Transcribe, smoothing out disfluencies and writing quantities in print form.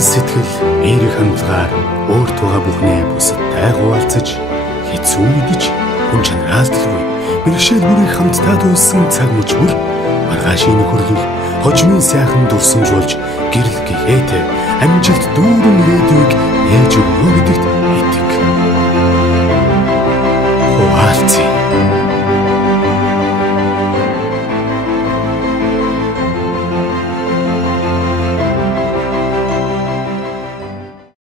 сэтгэл эерэг хандлагаар өөрт байгаа бүхнээ бусадтай хуваалцаж хэцүү идэж хүн чанарaalдалгүй бэрхшээл бүрийг хамтдаа дуулсан цаг мөчмөр маргаашийн нөхөрлөл хожмын сайхан дурсамж болж гэрэл гэхээтэй амжилт дүүрэн ирээдүйг